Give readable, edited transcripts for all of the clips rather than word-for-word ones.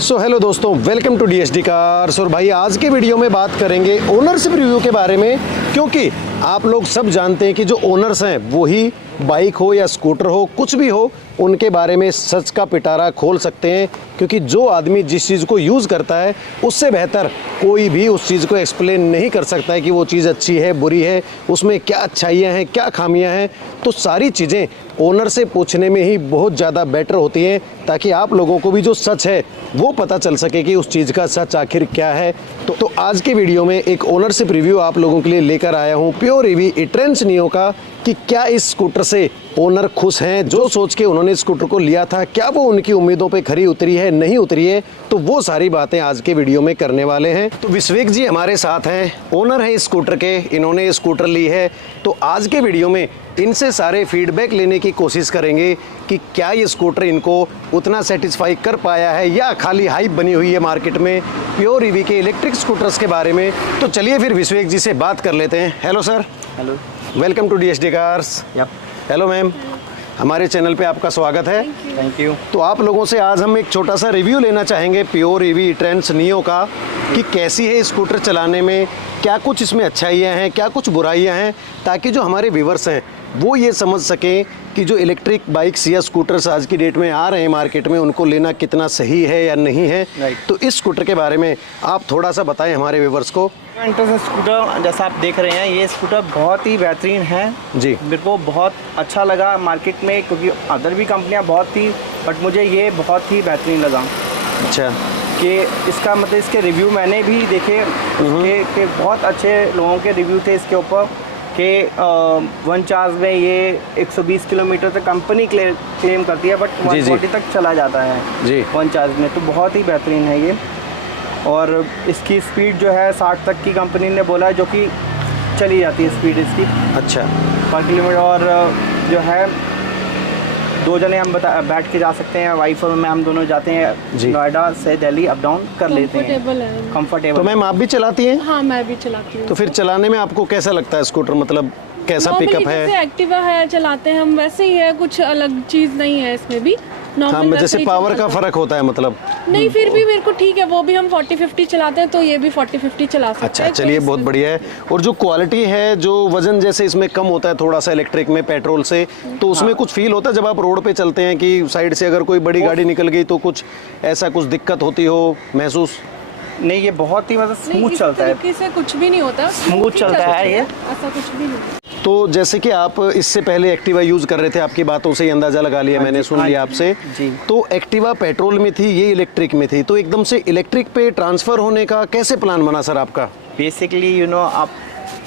So hello दोस्तों, welcome to DSD cars. और भाई आज के वीडियो में बात करेंगे ओनरशिप रिव्यू के बारे में, क्योंकि आप लोग सब जानते हैं कि जो ओनर्स हैं वो ही बाइक हो या स्कूटर हो, कुछ भी हो, उनके बारे में सच का पिटारा खोल सकते हैं। क्योंकि जो आदमी जिस चीज़ को यूज़ करता है उससे बेहतर कोई भी उस चीज़ को एक्सप्लेन नहीं कर सकता है कि वो चीज़ अच्छी है बुरी है, उसमें क्या अच्छाइयाँ हैं क्या खामियाँ हैं। तो सारी चीज़ें ओनर से पूछने में ही बहुत ज़्यादा बेटर होती हैं, ताकि आप लोगों को भी जो सच है वो पता चल सके कि उस चीज़ का सच आखिर क्या है। तो आज के वीडियो में एक ओनरशिप रिव्यू आप लोगों के लिए लेकर आया हूँ प्योर ईवी इट्रेंस नियो का, कि क्या इस स्कूटर से ओनर खुश हैं, जो सोच के उन्होंने स्कूटर को लिया था क्या वो उनकी उम्मीदों पे खरी उतरी है नहीं उतरी है। तो वो सारी बातें आज के वीडियो में करने वाले हैं। तो विश्वेक जी हमारे साथ हैं, ओनर है इस स्कूटर के, इन्होंने ये स्कूटर ली है। तो आज के वीडियो में इनसे सारे फीडबैक लेने की कोशिश करेंगे कि क्या ये स्कूटर इनको उतना सेटिस्फाई कर पाया है या खाली हाइप बनी हुई है मार्केट में प्योर ईवी के इलेक्ट्रिक स्कूटर्स के बारे में। तो चलिए फिर विश्वेक जी से बात कर लेते हैं। Hello sir. Hello, welcome to DSD cars. Hello ma'am, हमारे चैनल पे आपका स्वागत है। Thank you. तो आप लोगों से आज हम एक छोटा सा रिव्यू लेना चाहेंगे प्योर ईवी इट्रेंस नियो का, कि कैसी है स्कूटर चलाने में, क्या कुछ इसमें अच्छाइयाँ हैं क्या कुछ बुराइयाँ हैं, ताकि जो हमारे व्यूवर्स हैं वो ये समझ सकें कि जो इलेक्ट्रिक बाइक्स या स्कूटर्स आज की डेट में आ रहे हैं मार्केट में उनको लेना कितना सही है या नहीं है। तो इस स्कूटर के बारे में आप थोड़ा सा बताएं हमारे व्यूवर्स को। इंटरेस्ट स्कूटर जैसा आप देख रहे हैं, ये स्कूटर बहुत ही बेहतरीन है जी। मेरे को बहुत अच्छा लगा मार्केट में, क्योंकि अदर भी कंपनियां बहुत थी बट मुझे ये बहुत ही बेहतरीन लगा। अच्छा। कि इसका मतलब इसके रिव्यू मैंने भी देखे कि बहुत अच्छे लोगों के रिव्यू थे इसके ऊपर, कि 1 चार्ज में ये 120 किलोमीटर तक कंपनी क्लेम करती है, बट 140 तक चला जाता है जी 1 चार्ज में। तो बहुत ही बेहतरीन है ये। और इसकी स्पीड जो है 60 तक की कंपनी ने बोला है, जो कि चली जाती है स्पीड इसकी। अच्छा। पर किलोमीटर। और जो है 2 जने हम बैठ के जा सकते हैं, वाइफ और मैं हम दोनों जाते हैं नोएडा से दिल्ली अप डाउन कर लेते हैं। कंफर्टेबल। तो मैम आप भी चलाती हैं? हाँ, मैं भी चलाती हूँ। तो फिर चलाने में आपको कैसा लगता है स्कूटर, मतलब कैसा पिकअप है? जैसे एक्टिवा है चलाते हैं हम वैसे ही है, कुछ अलग चीज नहीं है इसमें भी। हाँ, जैसे पावर का फर्क होता है मतलब। नहीं, फिर भी मेरे को ठीक है, वो भी हम 40-50 चलाते हैं तो ये भी 40-50 चला सकते हैं। अच्छा, चलिए बहुत बढ़िया है। और जो क्वालिटी है, जो वजन जैसे इसमें कम होता है थोड़ा सा इलेक्ट्रिक में पेट्रोल से, तो उसमें कुछ फील होता है जब आप रोड पे चलते हैं कि साइड से अगर कोई बड़ी गाड़ी निकल गई तो कुछ ऐसा कुछ दिक्कत होती हो महसूस? नहीं, ये बहुत ही मतलब स्मूथ चलता है, से कुछ भी नहीं होता, स्मूथ चलता है ये, ऐसा कुछ भी नहीं। तो जैसे कि आप इससे पहले एक्टिवा यूज़ कर रहे थे, आपकी बातों से ही अंदाज़ा लगा लिया मैंने, सुन लिया आपसे। तो एक्टिवा पेट्रोल में थी, ये इलेक्ट्रिक में थी, तो एकदम से इलेक्ट्रिक पे ट्रांसफ़र होने का कैसे प्लान बना सर आपका? बेसिकली आप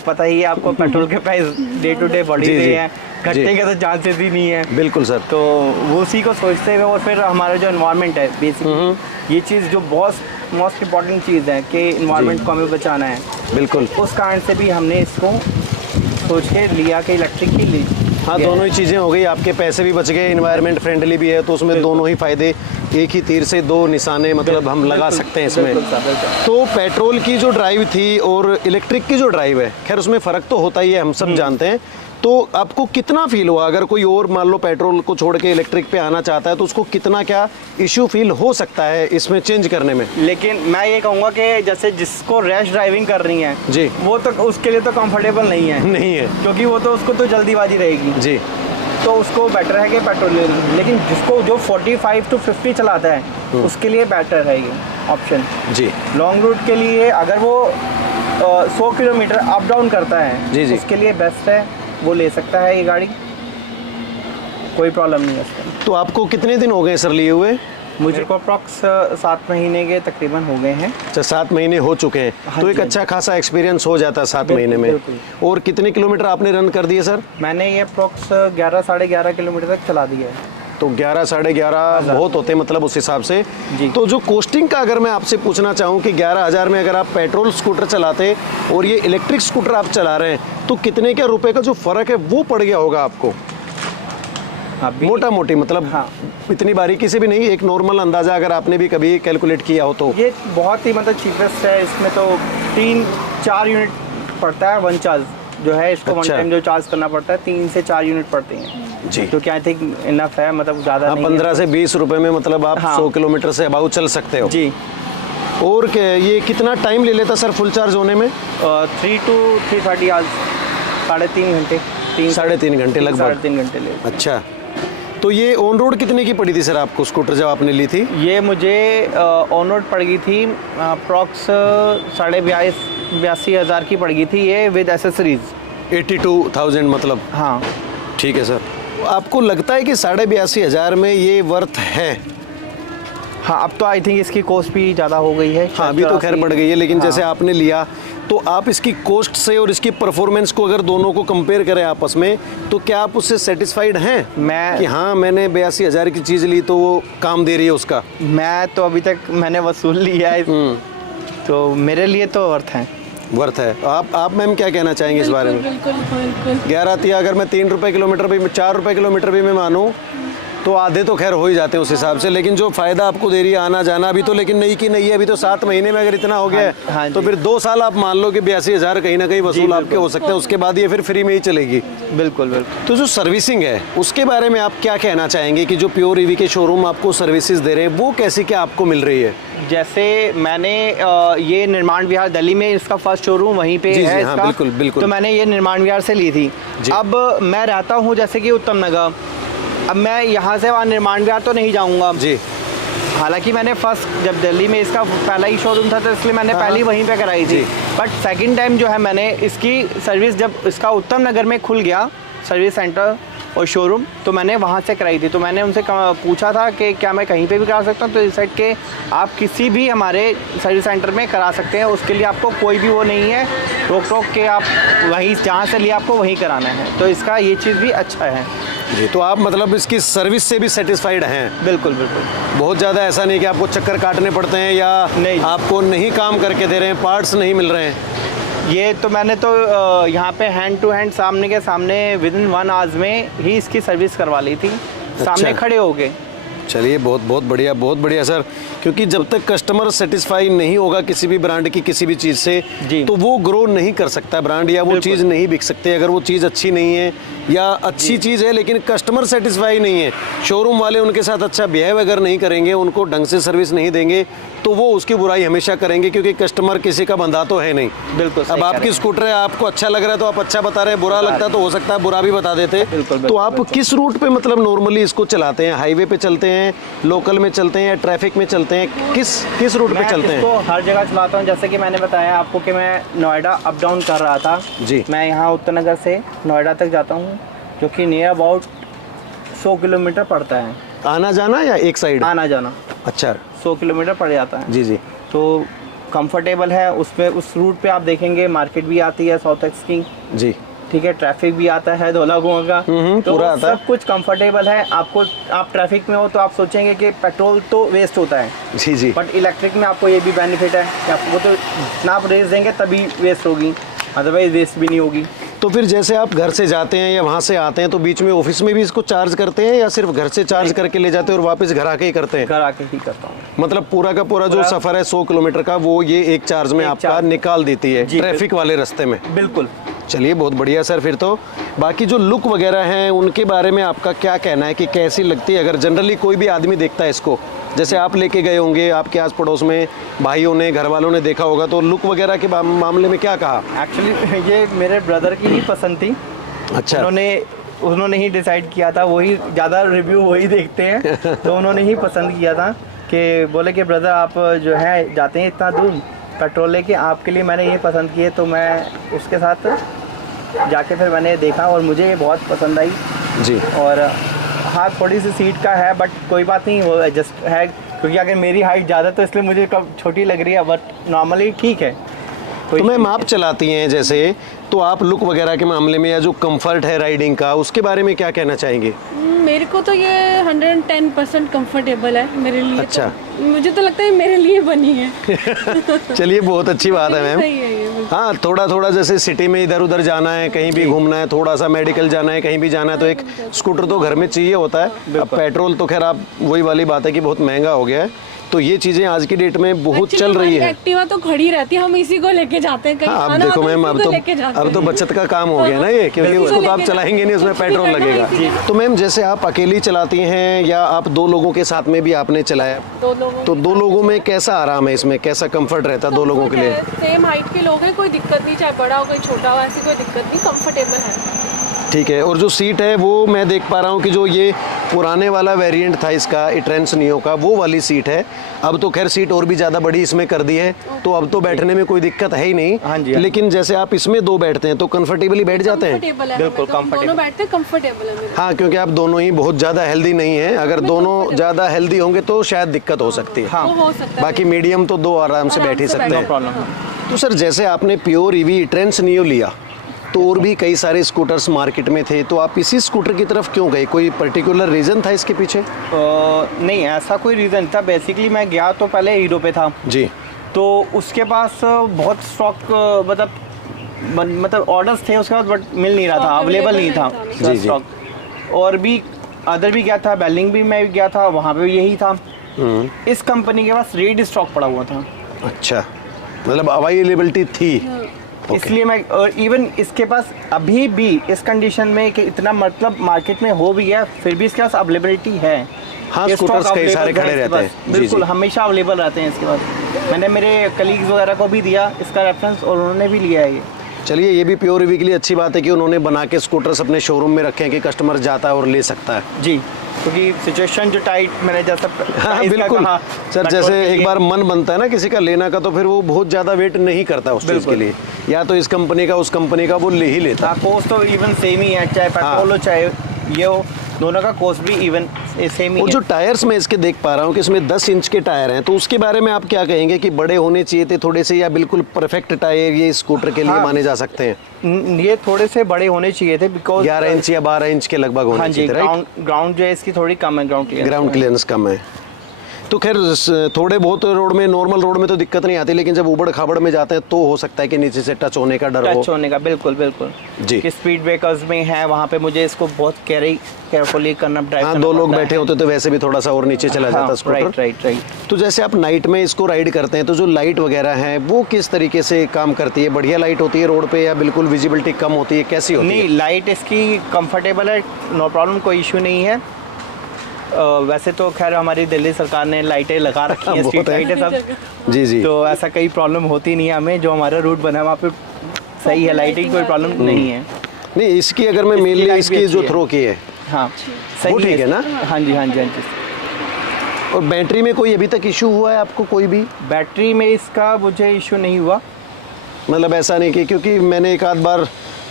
पता ही है आपको, पेट्रोल के प्राइस डे टू डे बढ़ रहे हैं, घटने के तो चांसेस ही नहीं है। बिल्कुल सर। तो वो उसी को सोचते हुए, और फिर हमारा जो एनवायरनमेंट है बेसिकली, ये चीज़ जो बहुत मोस्ट इम्पॉर्टेंट चीज़ है कि एनवायरनमेंट को हमें बचाना है। बिल्कुल। उस कारण से भी हमने इसको सोच के लिया कि इलेक्ट्रिक ही ली। हाँ, दोनों ही चीज़ें हो गई, आपके पैसे भी बच गए, एनवायरनमेंट फ्रेंडली भी है, तो उसमें दोनों ही फ़ायदे, एक ही तीर से 2 निशाने मतलब हम लगा सकते हैं इसमें। तो पेट्रोल की जो ड्राइव थी और इलेक्ट्रिक की जो ड्राइव है, खैर उसमें फ़र्क तो होता ही है, हम सब जानते हैं। तो आपको कितना फील हुआ, अगर कोई और मान लो पेट्रोल को छोड़ के इलेक्ट्रिक पे आना चाहता है तो उसको कितना क्या इश्यू फील हो सकता है इसमें चेंज करने में? लेकिन मैं ये कहूँगा कि जैसे जिसको रैश ड्राइविंग कर रही है जी, वो तो उसके लिए तो कंफर्टेबल नहीं है, क्योंकि वो तो उसको तो जल्दीबाजी रहेगी जी। तो उसको बेटर है कि पेट्रोल ले, लेकिन जिसको जो 45 to 50 चलाता है उसके लिए बेटर है ये ऑप्शन जी। लॉन्ग रूट के लिए अगर वो 100 किलोमीटर अप डाउन करता है जी, उसके लिए बेस्ट है, वो ले सकता है ये गाड़ी, कोई प्रॉब्लम नहीं है उसका। तो आपको कितने दिन हो गए सर लिए हुए? मुझे को अप्रॉक्स 7 महीने के तकरीबन हो गए हैं। अच्छा, 7 महीने हो चुके हैं। हाँ, तो एक अच्छा खासा एक्सपीरियंस हो जाता है 7 महीने में। और कितने किलोमीटर आपने रन कर दिए सर? मैंने ये अप्रॉक्स 11 साढ़े 11 किलोमीटर तक चला दिया है। तो 11 साढ़े 11 बहुत होते हैं मतलब उस हिसाब से जी। तो जो कॉस्टिंग का अगर मैं आपसे पूछना चाहूँ कि 11,000 में अगर आप पेट्रोल स्कूटर चलाते और ये इलेक्ट्रिक स्कूटर आप चला रहे हैं, तो कितने क्या रुपए का जो फ़र्क है वो पड़ गया होगा आपको? मोटा मोटी मतलब। हाँ, इतनी बारीकी से भी नहीं, एक नॉर्मल अंदाज़ा अगर आपने भी कभी कैलकुलेट किया हो तो। ये बहुत ही मतलब चीपेस्ट है, इसमें तो 3-4 यूनिट पड़ता है 1 चार्ज जो है, इसको 1 टाइम जो चार्ज करना पड़ता है 3 से 4 यूनिट पड़ते हैं। जी। क्योंकि आई थिंक इनफ है, मतलब ज़्यादा हाँ, नहीं 15 से 20 रुपए में मतलब आप हाँ। 100 किलोमीटर से अबाउट चल सकते हो जी। और ये कितना टाइम ले लेता सर फुल चार्ज होने में? 3 to 3:30 आज 3.5 घंटे, 3.5 घंटे लगभग। 3.5 घंटे ले। अच्छा, तो ये ऑन रोड कितने की पड़ी थी सर आपको स्कूटर जब आपने ली थी? ये मुझे ऑन रोड पड़ गई थी अप्रॉक्स 82 हज़ार की पड़ गई थी, ये विद एसेसरीज। 82,000 मतलब? हाँ। ठीक है सर। आपको लगता है कि 82,500 में ये वर्थ है? हाँ, अब तो आई थिंक इसकी कॉस्ट भी ज़्यादा हो गई है। हाँ, अभी तो खैर बढ़ गई है, लेकिन हाँ। जैसे आपने लिया तो आप इसकी कॉस्ट से और इसकी परफॉर्मेंस को अगर दोनों को कंपेयर करें आपस में, तो क्या आप उससे सेटिस्फाइड हैं? मैं कि हाँ, मैंने 82,000 की चीज़ ली तो वो काम दे रही है उसका? मैं तो अभी तक मैंने वसूल लिया है, तो मेरे लिए तो वर्थ है। वर्थ है। आप मैम क्या कहना चाहेंगे इस बारे में? बिल्कुल बिल्कुल। 11 अगर मैं 3 रुपये किलोमीटर भी 4 रुपये किलोमीटर भी मैं मानूँ तो आधे तो खैर हो ही जाते हैं उस हिसाब से, लेकिन जो फायदा आपको दे रही है आना जाना, अभी तो लेकिन नई की नई है, अभी तो 7 महीने में अगर इतना हो गया है हाँ तो जी। फिर 2 साल आप मान लो कि 82,000 कहीं ना कहीं वसूल आपके हो सकते हैं, उसके बाद ये फिर फ्री में ही चलेगी। बिल्कुल बिल्कुल। तो जो सर्विसिंग है उसके बारे में आप क्या कहना चाहेंगे कि जो प्योर ईवी के शोरूम आपको सर्विसेज दे रहे हैं वो कैसी क्या आपको मिल रही है? जैसे मैंने ये निर्माण विहार दिल्ली में इसका फर्स्ट शोरूम वहीं पे जी, है जी, हाँ, इसका। बिल्कुल, बिल्कुल। तो मैंने ये निर्माण विहार से ली थी। जी। अब मैं रहता हूँ जैसे कि उत्तम नगर, अब मैं यहाँ से वहाँ निर्माण विहार तो नहीं जाऊँगा जी। हालांकि मैंने फर्स्ट जब दिल्ली में इसका पहला ही शोरूम था तो इसलिए मैंने हाँ, पहले वहीं पे कराई थी। जी। बट सेकंड टाइम जो है मैंने इसकी सर्विस जब इसका उत्तम नगर में खुल गया सर्विस सेंटर और शोरूम, तो मैंने वहाँ से कराई थी। तो मैंने उनसे पूछा था कि क्या मैं कहीं पे भी करा सकता हूँ, तो इस साइड के आप किसी भी हमारे सर्विस सेंटर में करा सकते हैं, उसके लिए आपको कोई भी वो नहीं है रोक टोक के, आप वहीं जहाँ से लिया आपको वहीं कराना है। तो इसका ये चीज़ भी अच्छा है जी। तो आप मतलब इसकी सर्विस से भी सेटिस्फाइड हैं? बिल्कुल बिल्कुल। बहुत ज़्यादा ऐसा नहीं कि आपको चक्कर काटने पड़ते हैं या नहीं। आपको नहीं काम करके दे रहे हैं, पार्ट्स नहीं मिल रहे हैं? ये तो मैंने तो यहाँ पे हैंड टू हैंड सामने के सामने विद इन 1 आवर्स में ही इसकी सर्विस करवा ली थी, सामने खड़े हो गए। चलिए, बहुत बहुत बढ़िया सर, क्योंकि जब तक कस्टमर सेटिस्फाई नहीं होगा किसी भी ब्रांड की किसी भी चीज़ से जी। तो वो ग्रो नहीं कर सकता ब्रांड, या वो चीज़ नहीं बिक सकती अगर वो चीज़ अच्छी नहीं है या अच्छी चीज़ है लेकिन कस्टमर सेटिस्फाई नहीं है, शोरूम वाले उनके साथ अच्छा बिहेव अगर नहीं करेंगे, उनको ढंग से सर्विस नहीं देंगे तो वो उसकी बुराई हमेशा करेंगे, क्योंकि कस्टमर किसी का बंधा तो है नहीं। बिल्कुल। अब आपकी स्कूटर है, आपको अच्छा लग रहा है तो आप अच्छा बता रहे हैं, बुरा लगता है तो हो सकता है बुरा भी बता देते। तो आप किस रूट पे मतलब नॉर्मली इसको चलाते हैं? हाईवे पे चलते हैं, लोकल में चलते हैं या ट्रैफिक में चलते हैं? किस रूट पे चलते हैं? इसको हर जगह चलाता हूँ, जैसे कि मैंने बताया आपको कि मैं नोएडा अप डाउन कर रहा था जी। मैं यहाँ उत्तर नगर से नोएडा तक जाता हूँ, जो कि नियर अबाउट 100 किलोमीटर पड़ता है आना जाना या एक साइड आना जाना। अच्छा, 100 किलोमीटर पड़ जाता है जी जी। तो कंफर्टेबल है उसमें। उस रूट पे आप देखेंगे मार्केट भी आती है साउथ एक्स की, जी ठीक है, ट्रैफिक भी आता है धोला कुआं का, तो पूरा आता है। सब कुछ कंफर्टेबल है। आपको आप ट्रैफिक में हो तो आप सोचेंगे कि पेट्रोल तो वेस्ट होता है, जी जी। बट इलेक्ट्रिक में आपको ये भी बेनिफिट है कि आपको तो जितना आप रेस देंगे तभी वेस्ट होगी, अदरवाइज वेस्ट भी नहीं होगी। तो फिर जैसे आप घर से जाते हैं या वहाँ से आते हैं तो बीच में ऑफिस में भी इसको चार्ज करते हैं या सिर्फ घर से चार्ज करके ले जाते हैं और वापस घर आके ही करते हैं? घर आके ही करता हूँ। मतलब पूरा का पूरा जो सफर है 100 किलोमीटर का वो ये एक चार्ज में आपका निकाल देती है ट्रैफिक वाले रास्ते में? बिल्कुल। चलिए, बहुत बढ़िया सर। फिर तो बाकी जो लुक वगैरह हैं उनके बारे में आपका क्या कहना है कि कैसी लगती है? अगर जनरली कोई भी आदमी देखता है इसको, जैसे आप लेके गए होंगे, आपके आस पड़ोस में भाइयों ने घर वालों ने देखा होगा, तो लुक वगैरह के मामले में क्या कहा? एक्चुअली ये मेरे ब्रदर की ही पसंद थी। अच्छा। उन्होंने ही डिसाइड किया था, वही ज़्यादा रिव्यू वही देखते हैं तो उन्होंने ही पसंद किया था कि बोले कि ब्रदर आप जो है जाते हैं इतना दूर पेट्रोल लेके, आपके लिए मैंने ये पसंद किए। तो मैं उसके साथ जाके फिर मैंने देखा और मुझे ये बहुत पसंद आई जी। और हाँ, थोड़ी सी सीट का है बट कोई बात नहीं, वो एडजस्ट है, क्योंकि अगर मेरी हाइट ज़्यादा तो इसलिए मुझे कब छोटी लग रही है, बट नॉर्मली ठीक है। तो मैम आप चलाती हैं जैसे, तो आप लुक वगैरह के मामले में या जो कंफर्ट है राइडिंग का उसके बारे में क्या कहना चाहेंगे? मेरे को तो ये 110% कंफर्टेबल है मेरे लिए। अच्छा। तो मुझे तो लगता है मेरे लिए बनी है। चलिए, बहुत अच्छी बात है मैम। सही है ये बिल्कुल। हाँ, थोड़ा थोड़ा जैसे सिटी में इधर उधर जाना है, कहीं भी घूमना है, थोड़ा सा मेडिकल जाना है, कहीं भी जाना है, तो एक स्कूटर तो घर में चाहिए होता है। अब पेट्रोल तो खैर आप वही वाली बात है कि बहुत महंगा हो गया है, तो ये चीजें आज की डेट में बहुत चल रही है। एक्टिवा तो खड़ी रहती है, हम इसी को लेके जाते हैं कहीं। हाँ, अब खाना देखो होता है, मैम, इसी को लेके जाते अब तो हैं। बचत का काम हो गया ना ये, क्योंकि बिल्कुल। उसको तो आप लेके चलाएंगे नहीं, उसमें कुछ भी पेट्रोल करना लगेगा। इसी में। तो मैम जैसे आप अकेली चलाती हैं या आप दो लोगों के साथ में भी आपने चलाया, दो लोगों तो दो लोगों में कैसा आराम है इसमें, कैसा कंफर्ट रहता है दो लोगों के लिए? सेम हाइट के लोग हैं, कोई दिक्कत नहीं, चाहे बड़ा हो कोई छोटा हो, ऐसी कोई दिक्कत नहीं, कंफर्टेबल है। ठीक है। और जो सीट है वो मैं देख पा रहा हूँ कि जो ये पुराने वाला वेरिएंट था इसका इट्रेंस नियो का, वो वाली सीट है। अब तो खैर सीट और भी ज़्यादा बड़ी इसमें कर दी है, तो अब तो बैठने में कोई दिक्कत है ही नहीं। हाँ जी, हाँ। लेकिन जैसे आप इसमें दो बैठते हैं तो कंफर्टेबली बैठ जाते हैं? कंफर्टेबल है, बिल्कुल, हमें तो, हम दोनों comfortable। बैठते हैं, कंफर्टेबल है मेरे। हाँ, क्योंकि आप दोनों ही बहुत ज़्यादा हेल्दी नहीं हैं। अगर दोनों ज़्यादा हेल्दी होंगे तो शायद दिक्कत हो सकती है। हाँ। वो हो सकता है। बाकी मीडियम तो दो आराम से बैठ ही सकते नो हैं। प्रॉब्लम। तो सर जैसे आपने प्योर ईवी ट्रेंस नियो लिया, तो और भी कई सारे स्कूटर्स मार्केट में थे, तो आप इसी स्कूटर की तरफ क्यों गए? कोई पर्टिकुलर रीज़न था इसके पीछे? नहीं, ऐसा कोई रीज़न था। बेसिकली मैं गया तो पहले हीरो पे था, जी। तो उसके पास बहुत स्टॉक मतलब ऑर्डर्स थे उसके बाद, बट मिल नहीं रहा था, Stock अवेलेबल नहीं था available नहीं था। स्टॉक। और भी अदर भी गया था, बेलिंग भी मैं गया था, वहाँ पे भी यही था। इस कंपनी के पास रेड स्टॉक पड़ा हुआ था, अच्छा, मतलब अवेलेबिलिटी थी। Okay. इसलिए मैं, और इवन इसके पास अभी भी इस कंडीशन में कि इतना मतलब मार्केट में हो भी गया, फिर भी इसके पास अवेलेबिलिटी है। हाँ, ये स्कूटर्स stock कई सारे available खड़े है इसके रहते हैं। पास। जी, बिल्कुल, जी। हमेशा अवेलेबल रहते हैं इसके पास। मैंने मेरे कलीग्स वगैरह को भी दिया इसका रेफरेंस, और उन्होंने भी लिया है ये। चलिए, ये भी प्योर ईवी के लिए अच्छी बात है कि उन्होंने बना के स्कूटर्स अपने शोरूम में रखे हैं कि कस्टमर जाता है और ले सकता है। जी, क्योंकि सिचुएशन जो टाइट, मैंने जैसा हाँ, price का बिल्कुल कहा, सर, पेट्रोल जैसे के एक लिए- बार मन बनता है ना किसी का लेना का, तो फिर वो बहुत ज़्यादा वेट नहीं करता उस चीज़ के बिल्कुल। लिए, या तो इस कंपनी का उस कंपनी का वो ले ही लेता। हाँ, कोस्ट तो इवन सेम ही है, चाहे पेट्रोल हो चाहे ये हो, दोनों का कोस्ट भी इवन सेम ही और है। जो टायर्स मैं इसके देख पा रहा हूँ कि इसमें 10 इंच के टायर हैं, तो उसके बारे में आप क्या कहेंगे कि बड़े होने चाहिए थे थोड़े से, या बिल्कुल परफेक्ट टायर ये स्कूटर के लिए हाँ। माने जा सकते हैं? ये थोड़े से बड़े होने चाहिए थे, बिकॉज 11 इंच या 12 इंच के लगभग हाँ होने जी, चाहिए थे, राइट? ग्राउंड जो है इसकी थोड़ी कम है, ग्राउंड क्लियरेंस कम है। तो खैर थोड़े बहुत रोड में, नॉर्मल रोड में तो दिक्कत नहीं आती, लेकिन जब उबड़ खाबड़ में जाते हैं तो हो सकता है कि नीचे से टच होने का डर हो। टच होने का, बिल्कुल बिल्कुल जी। कि स्पीड ब्रेकर्स में है, वहाँ पे मुझे इसको बहुत केयरफुली करना, ड्राइव हाँ, करना दो लोग पड़ता बैठे है। होते तो वैसे भी थोड़ा सा और नीचे चला जाता हाँ, स्कूटर। Right right right. तो जैसे आप नाइट में इसको राइड करते हैं, तो जो लाइट वगैरह है वो किस तरीके से काम करती है? बढ़िया लाइट होती है रोड पे, या बिल्कुल विजिबिलिटी कम होती है, कैसी होती है? नहीं, लाइट इसकी कंफर्टेबल है, नो प्रॉब्लम, कोई इशू नहीं है। वैसे तो खैर हमारी दिल्ली सरकार ने लाइटें लगा रखी हैं, बहुत स्ट्रीट है। लाइटें सब, जी जी। तो ऐसा कोई प्रॉब्लम होती नहीं है हमें। जो हमारा रूट बना है वहाँ पे सही है, लाइटिंग कोई प्रॉब्लम नहीं है। नहीं, इसकी अगर मैं इसकी मेनली light भी इसकी अच्छी जो है। थ्रो की है हाँ, वो ठीक है ना? हाँ जी हाँ जी हाँ जी। और बैटरी में कोई अभी तक इशू हुआ है आपको कोई भी? बैटरी में इसका मुझे इशू नहीं हुआ। मतलब ऐसा नहीं कि, क्योंकि मैंने एक आध बार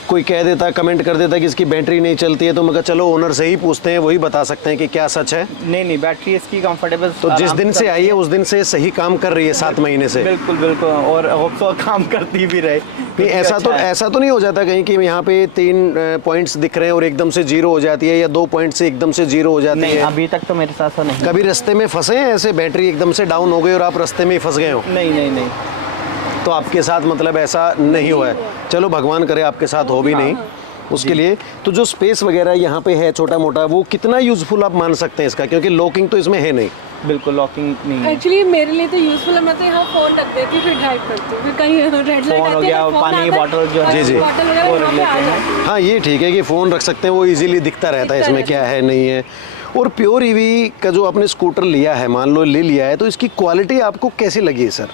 कोई कह देता, कमेंट कर देता कि इसकी बैटरी नहीं चलती है, तो मैं कहा चलो ओनर से ही पूछते हैं, वही बता सकते हैं कि क्या सच है। नहीं नहीं, बैटरी इसकी कंफर्टेबल, तो जिस दिन से आई है उस दिन से सही काम कर रही है, 7 महीने से। बिल्कुल बिल्कुल, और होप सो काम करती भी रहे। नहीं, ऐसा तो नहीं हो जाता कहीं कि यहाँ पे 3 पॉइंट्स दिख रहे हैं और एकदम से 0 हो जाती है, या 2 पॉइंट से एकदम से 0 हो जाती नहीं, है? अभी तक तो मेरे साथ तो नहीं। कभी रास्ते में फंसे हैं ऐसे, बैटरी एकदम से डाउन हो गई और आप रास्ते में ही फंस गए हो? नहीं नहीं नहीं। तो आपके साथ मतलब ऐसा नहीं हुआ है? चलो भगवान करे आपके साथ हो भी नहीं उसके लिए। तो जो स्पेस वगैरह यहाँ पे है छोटा मोटा, वो कितना यूजफुल आप मान सकते हैं इसका, क्योंकि लॉकिंग तो इसमें है नहीं? बिल्कुल लॉकिंग नहीं है। एक्चुअली मेरे लिए तो यूजफुल है, मैं तो यहाँ फोन रख देती हूँ, फिर ड्राइव करती हूँ, फिर कहीं रेड लाइट फोन हो गया, पानी की बॉटल जो है, जी, जी। बॉटल वगैरह वो वहाँ रख पे आ लेते हैं। जाती है। हाँ, ये ठीक है कि फ़ोन रख सकते हैं, वो इजीली दिखता रहता है दिखता इसमें रहता क्या है नहीं है। और प्योर ईवी का जो आपने स्कूटर लिया है, मान लो ले लिया है, तो इसकी क्वालिटी आपको कैसी लगी है सर?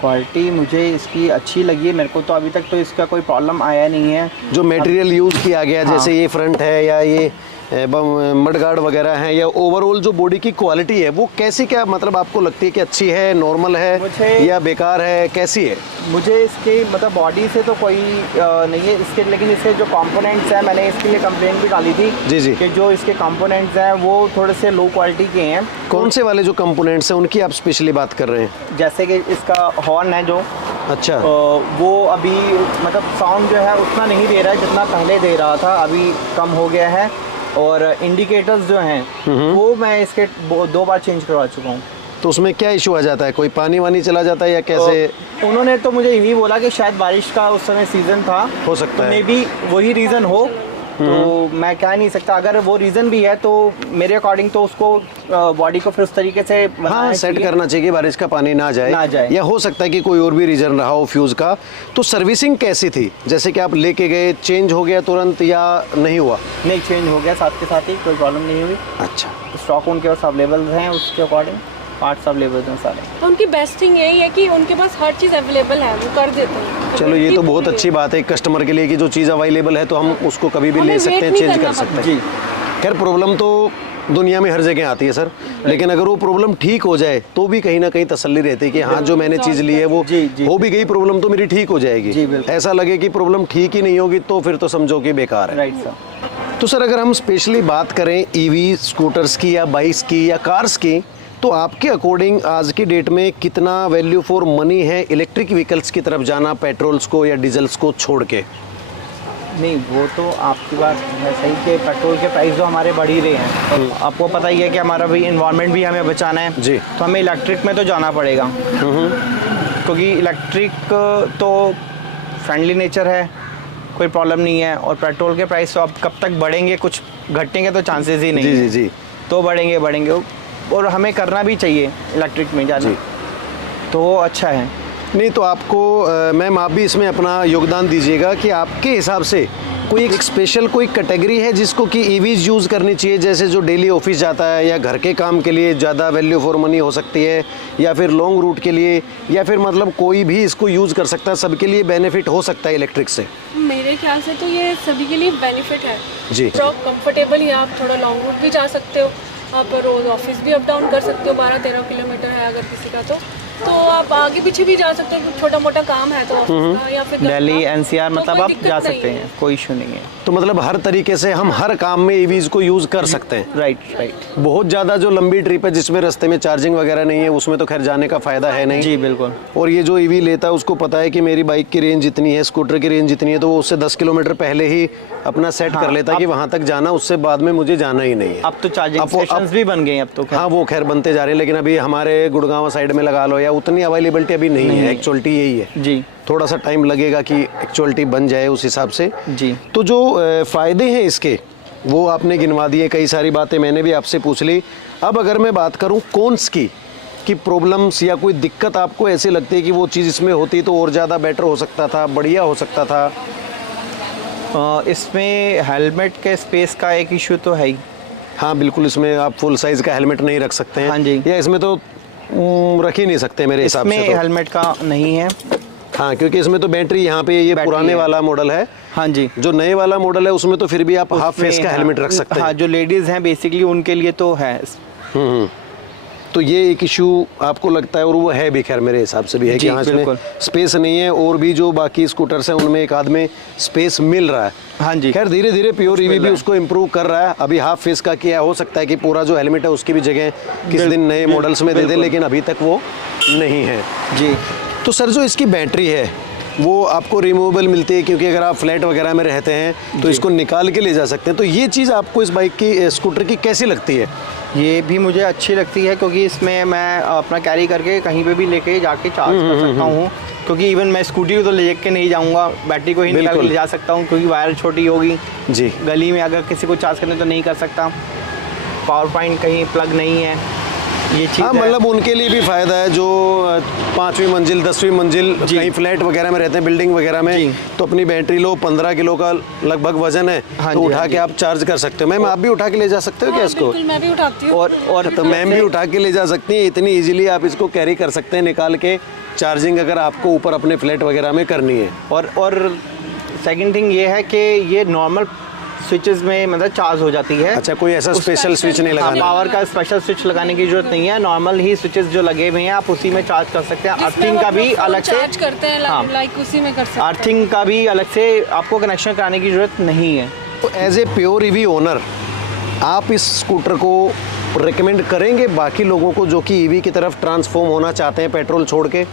क्वालिटी मुझे इसकी अच्छी लगी है, मेरे को तो अभी तक तो इसका कोई प्रॉब्लम आया नहीं है। जो मटेरियल यूज़ किया गया, जैसे ये फ्रंट है या ये मडगार्ड वगैरह हैं, या ओवरऑल जो बॉडी की क्वालिटी है वो कैसी, क्या मतलब आपको लगती है कि अच्छी है, नॉर्मल है, मुझे- या बेकार है, कैसी है? मुझे इसके मतलब बॉडी से तो कोई नहीं है इसके, लेकिन इसके जो कंपोनेंट्स हैं, मैंने इसके लिए कंप्लेंट भी डाली थी जी जी। कि जो इसके कंपोनेंट्स हैं वो थोड़े से लो क्वालिटी के हैं। कौन से वाले जो कंपोनेंट्स हैं उनकी आप स्पेशली बात कर रहे हैं? जैसे कि इसका हॉर्न है जो, अच्छा। वो अभी मतलब साउंड जो है उतना नहीं दे रहा है जितना पहले दे रहा था, अभी कम हो गया है। और इंडिकेटर्स जो हैं वो मैं इसके 2 बार चेंज करवा चुका हूँ। तो उसमें क्या इशू आ जाता है? कोई पानी वानी चला जाता है या कैसे? उन्होंने तो मुझे यही बोला कि शायद बारिश का उस समय सीज़न था, हो सकता है। मे बी वही रीज़न हो तो मैं कह नहीं सकता, अगर वो रीज़न भी है तो मेरे अकॉर्डिंग तो उसको बॉडी को फिर उस तरीके से हाँ सेट करना चाहिए कि बारिश का पानी ना जाए या हो सकता है कि कोई और भी रीज़न रहा हो फ्यूज़ का। तो सर्विसिंग कैसी थी, जैसे कि आप लेके गए, चेंज हो गया तुरंत या नहीं हुआ? नहीं, चेंज हो गया साथ के साथ ही, कोई प्रॉब्लम नहीं हुई। अच्छा, स्टॉक उनके पास अवेलेबल हैं, उसके अकॉर्डिंग पार्ट्स अवेलेबल हैं सारे। तो उनकी बेस्ट थिंग यही है कि उनके पास हर चीज़ अवेलेबल है, वो कर देते हैं। चलो ये तो बहुत अच्छी बात है कस्टमर के लिए कि जो चीज़ अवेलेबल है तो हम उसको कभी भी ले सकते हैं, चेंज कर सकते हैं। जी, खैर प्रॉब्लम तो दुनिया में हर जगह आती है सर, लेकिन अगर वो प्रॉब्लम ठीक हो जाए तो भी कहीं ना कहीं तसल्ली रहती है कि हाँ जो मैंने चीज़ ली है वो हो भी गई, प्रॉब्लम तो मेरी ठीक हो जाएगी। ऐसा लगे कि प्रॉब्लम ठीक ही नहीं होगी तो फिर तो समझो कि बेकार है। Right sir. तो सर अगर हम स्पेशली बात करें ईवी स्कूटर्स की या बाइक्स की या कार्स की, तो आपके अकॉर्डिंग आज की डेट में कितना वैल्यू फॉर मनी है इलेक्ट्रिक व्हीकल्स की तरफ जाना, पेट्रोल्स को या डीजल्स को छोड़ के? नहीं, वो तो आपकी बात है सही कि पेट्रोल के प्राइस जो हमारे बढ़ ही रहे हैं, तो आपको पता ही है कि हमारा भी इन्वायरमेंट भी हमें बचाना है जी, तो हमें इलेक्ट्रिक में तो जाना पड़ेगा, क्योंकि इलेक्ट्रिक तो फ्रेंडली नेचर है, कोई प्रॉब्लम नहीं है। और पेट्रोल के प्राइस तो अब कब तक बढ़ेंगे, कुछ घटेंगे तो चांसेस ही नहीं जी है। जी जी, तो बढ़ेंगे और हमें करना भी चाहिए इलेक्ट्रिक में जाना, तो वो अच्छा है। नहीं तो आपको मैम आप भी इसमें अपना योगदान दीजिएगा कि आपके हिसाब से कोई एक स्पेशल कोई कैटेगरी है जिसको कि ईवीज यूज़ करनी चाहिए, जैसे जो डेली ऑफिस जाता है या घर के काम के लिए ज़्यादा वैल्यू फॉर मनी हो सकती है, या फिर लॉन्ग रूट के लिए, या फिर मतलब कोई भी इसको यूज़ कर सकता है, सबके लिए बेनिफिट हो सकता है इलेक्ट्रिक से? मेरे ख्याल से तो ये सभी के लिए बेनिफिट है जी, कंफर्टेबल ही, आप थोड़ा लॉन्ग रूट भी जा सकते हो, आप रोज़ ऑफिस भी अप डाउन कर सकते हो, 12-13 किलोमीटर है अगर किसी का, तो आप आगे पीछे भी जा सकते हो, छोटा मोटा काम है तो ऑफिस का या फिर दिल्ली एनसीआर तो मतलब कोई आप दिक्कत जा नहीं सकते है। हैं, कोई इशू नहीं है। तो मतलब हर तरीके से हम हर काम में ईवीज को यूज़ कर सकते हैं। राइट। बहुत ज़्यादा जो लंबी ट्रिप है जिसमें रास्ते में चार्जिंग वगैरह नहीं है, उसमें तो खैर जाने का फ़ायदा है नहीं। जी बिल्कुल। और ये जो ईवी लेता है उसको पता है कि मेरी बाइक की रेंज इतनी है, स्कूटर की रेंज इतनी है, तो वो उससे 10 किलोमीटर पहले ही अपना सेट कर लेता है कि वहाँ तक जाना, उससे बाद में मुझे जाना ही नहीं है। अब तो चार्जिंग स्टेशंस भी बन गए हैं अब तो। हाँ वो खैर बनते जा रहे हैं, लेकिन अभी हमारे गुड़गांव साइड में लगा लो या उतनी अवेलेबिलिटी अभी नहीं है, एक्चुअलिटी यही है जी। थोड़ा सा टाइम लगेगा कि एक्चुअलिटी बन जाए उस हिसाब से जी। तो जो फ़ायदे हैं इसके वो आपने गिनवा दिए, कई सारी बातें मैंने भी आपसे पूछ ली। अब अगर मैं बात करूं कॉन्स की प्रॉब्लम्स या कोई दिक्कत आपको ऐसी लगती है कि वो चीज़ इसमें होती तो और ज़्यादा बेटर हो सकता था, बढ़िया हो सकता था? इसमें हेलमेट के स्पेस का एक इशू तो है ही। हाँ बिल्कुल, इसमें आप फुल साइज़ का हेलमेट नहीं रख सकते हैं। हाँ जी। या इसमें तो रख ही नहीं सकते मेरे हिसाब से। इसमें हेलमेट का नहीं है। हाँ क्योंकि इसमें तो बैटरी यहाँ पे ये पुराने वाला मॉडल है। हाँ जी। जो नए वाला मॉडल है उसमें तो फिर भी आप हाफ फेस का हेलमेट रख सकते हैं। हाँ, जो लेडीज़ हैं बेसिकली उनके लिए तो है। तो ये एक इशू आपको लगता है, और वो है भी खैर मेरे हिसाब से भी है कि हाँ इसमें स्पेस नहीं है, और भी जो बाकी स्कूटर्स हैं उनमें एक आध में स्पेस मिल रहा है। हाँ जी। खैर धीरे धीरे प्योर ईवी भी उसको इम्प्रूव कर रहा है। अभी हाफ फेस का किया, हो सकता है कि पूरा जो हेलमेट है उसकी भी जगह किस दिन नए मॉडल्स में दे दे, लेकिन अभी तक वो नहीं है। जी। तो सर जो इसकी बैटरी है वो आपको रिमूवेबल मिलती है, क्योंकि अगर आप फ्लैट वगैरह में रहते हैं तो इसको निकाल के ले जा सकते हैं। तो ये चीज़ आपको इस बाइक की स्कूटर की कैसी लगती है? ये भी मुझे अच्छी लगती है, क्योंकि इसमें मैं अपना कैरी करके कहीं पे भी लेके जाके चार्ज कर सकता हूँ, क्योंकि इवन मैं स्कूटी को तो ले के नहीं जाऊँगा, बैटरी को ही निकाल के ले जा सकता हूँ, क्योंकि वायर छोटी होगी जी। गली में अगर किसी को चार्ज करने तो नहीं कर सकता, पावर पॉइंट कहीं प्लग नहीं है, ये चीज़। हाँ मतलब उनके लिए भी फ़ायदा है जो 5वीं मंजिल 10वीं मंजिल कहीं फ्लैट वगैरह में रहते हैं, बिल्डिंग वगैरह में, तो अपनी बैटरी लो, 15 किलो का लगभग वजन है। हाँ, तो उठा के आप चार्ज कर सकते हो। मैम आप भी उठा के ले जा सकते हो क्या इसको? बिल्कुल, मैं भी उठाती हूँ। और तो मैम भी उठा के ले जा सकती हैं, इतनी इजीली आप इसको कैरी कर सकते हैं निकाल के, चार्जिंग अगर आपको ऊपर अपने फ्लैट वगैरह में करनी है। और सेकंड थिंग ये है कि ये नॉर्मल स्विचेस में मतलब चार्ज हो जाती है। अच्छा, कोई ऐसा स्पेशल स्विच नहीं लगाना? पावर का स्पेशल स्विच लगाने की जरूरत नहीं है, नॉर्मल ही स्विचेस जो लगे हुए हैं आप उसी में चार्ज कर सकते हैं। अर्थिंग का भी अलग से चार्ज करते हैं, लाइक उसी में कर सकते हैं। अर्थिंग का भी अलग से आपको कनेक्शन कराने की जरूरत नहीं है। तो as a pure EV owner आप इस स्कूटर को रिकमेंड करेंगे बाकी लोगों को जो कि ईवी की तरफ ट्रांसफॉर्म होना चाहते हैं पेट्रोल छोड़ के?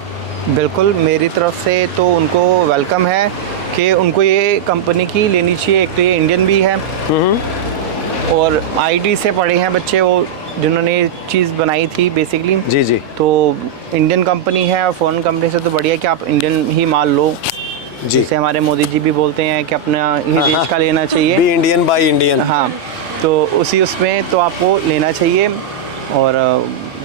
बिल्कुल, मेरी तरफ से तो उनको वेलकम है कि उनको ये कंपनी की लेनी चाहिए। एक तो ये इंडियन भी है और आईटी से पढ़े हैं बच्चे वो जिन्होंने ये चीज़ बनाई थी बेसिकली। जी जी। तो इंडियन कंपनी है और फॉरेन कंपनी से तो बढ़िया कि आप इंडियन ही माल लो। जैसे हमारे मोदी जी भी बोलते हैं कि अपना ही देश का लेना चाहिए, बी इंडियन बाई इंडियन। हाँ, तो उसी उसमें तो आपको लेना चाहिए। और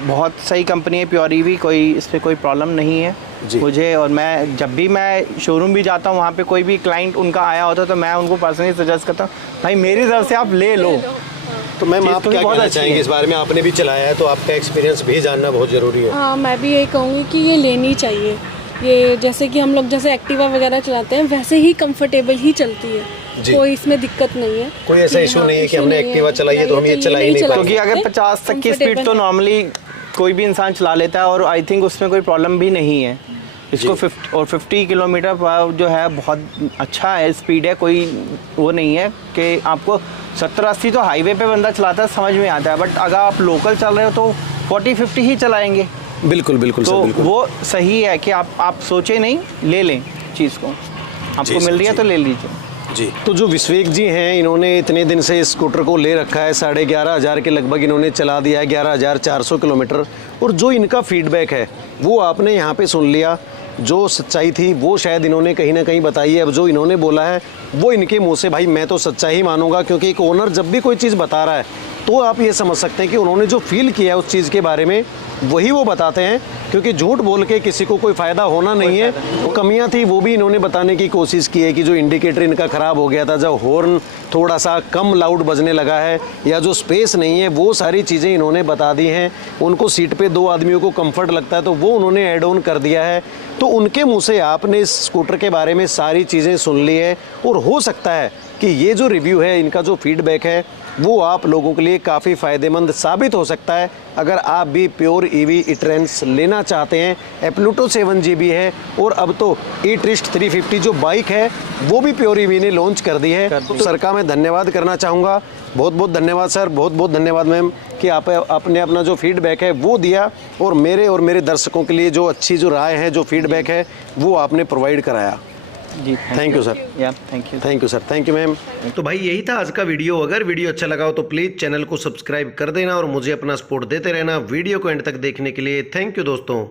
बहुत सही कंपनी है प्योर ईवी, कोई इस पर कोई प्रॉब्लम नहीं है मुझे। और मैं जब भी मैं शोरूम भी जाता हूँ, वहाँ पे कोई भी क्लाइंट उनका आया होता है तो मैं उनको पर्सनली सजेस्ट करता हूँ, भाई मेरी तरफ से आप ले लो। तो मैम आप क्या कहना चाहेंगे इस बारे में? आपने भी चलाया है तो आपका एक्सपीरियंस भी जानना बहुत ज़रूरी है। हाँ, मैं भी यही कहूँगी कि ये लेनी चाहिए। ये जैसे कि हम लोग जैसे एक्टिवा वगैरह चलाते हैं वैसे ही कंफर्टेबल ही चलती है, कोई इसमें दिक्कत नहीं है। कोई ऐसा इशू नहीं है कि हमने एक्टिवा चलाई है तो हम ये चला ही नहीं पाएंगे। क्योंकि अगर 50 तक की स्पीड तो नॉर्मली कोई भी इंसान चला लेता है और आई थिंक उसमें कोई प्रॉब्लम भी नहीं है। इसको 50 किलोमीटर पर जो है बहुत अच्छा है, स्पीड है, कोई वो नहीं है कि आपको 70-80 तो हाईवे पे बंदा चलाता है समझ में आता है, बट अगर आप लोकल चल रहे हो तो 40-50 ही चलाएंगे। बिल्कुल बिल्कुल तो सर, बिल्कुल। वो सही है कि आप सोचे नहीं, ले लें चीज़ को, आपको मिल रही है तो ले लीजिए। जी, तो जो विश्वेक जी हैं, इन्होंने इतने दिन से इस स्कूटर को ले रखा है, 11,500 के लगभग इन्होंने चला दिया है, 11,400 किलोमीटर। और जो इनका फीडबैक है वो आपने यहाँ पे सुन लिया। जो सच्चाई थी वो शायद इन्होंने कहीं ना कहीं बताई है। अब जो इन्होंने बोला है वो इनके मुंह से भाई मैं तो सच्चाई ही मानूंगा, क्योंकि एक ओनर जब भी कोई चीज़ बता रहा है तो आप ये समझ सकते हैं कि उन्होंने जो फील किया है उस चीज़ के बारे में वही वो बताते हैं, क्योंकि झूठ बोल के किसी को कोई फ़ायदा होना नहीं है। वो कमियां थी वो भी इन्होंने बताने की कोशिश की है कि जो इंडिकेटर इनका ख़राब हो गया था, जब हॉर्न थोड़ा सा कम लाउड बजने लगा है, या जो स्पेस नहीं है, वो सारी चीज़ें इन्होंने बता दी हैं। उनको सीट पे 2 आदमियों को कंफर्ट लगता है तो वो उन्होंने ऐड ऑन कर दिया है। तो उनके मुँह से आपने इस स्कूटर के बारे में सारी चीज़ें सुन ली है, और हो सकता है कि ये जो रिव्यू है, इनका जो फीडबैक है वो आप लोगों के लिए काफ़ी फ़ायदेमंद साबित हो सकता है। अगर आप भी प्योर ईवी ई-ट्रेंस लेना चाहते हैं। प्लूटो 7GB है, और अब तो ई-ट्रिस्ट 350 जो बाइक है वो भी प्योर ईवी ने लॉन्च कर दी है। तो सर का मैं धन्यवाद करना चाहूँगा। बहुत बहुत धन्यवाद सर, बहुत बहुत धन्यवाद मैम कि आपने अपना जो फीडबैक है वो दिया, और मेरे दर्शकों के लिए जो अच्छी जो राय है, जो फीडबैक है वो आपने प्रोवाइड कराया। जी, thank you sir. Thank you sir, thank you ma'am. तो भाई यही था आज का वीडियो। अगर वीडियो अच्छा लगा हो तो प्लीज़ चैनल को सब्सक्राइब कर देना और मुझे अपना सपोर्ट देते रहना। वीडियो को एंड तक देखने के लिए थैंक यू दोस्तों।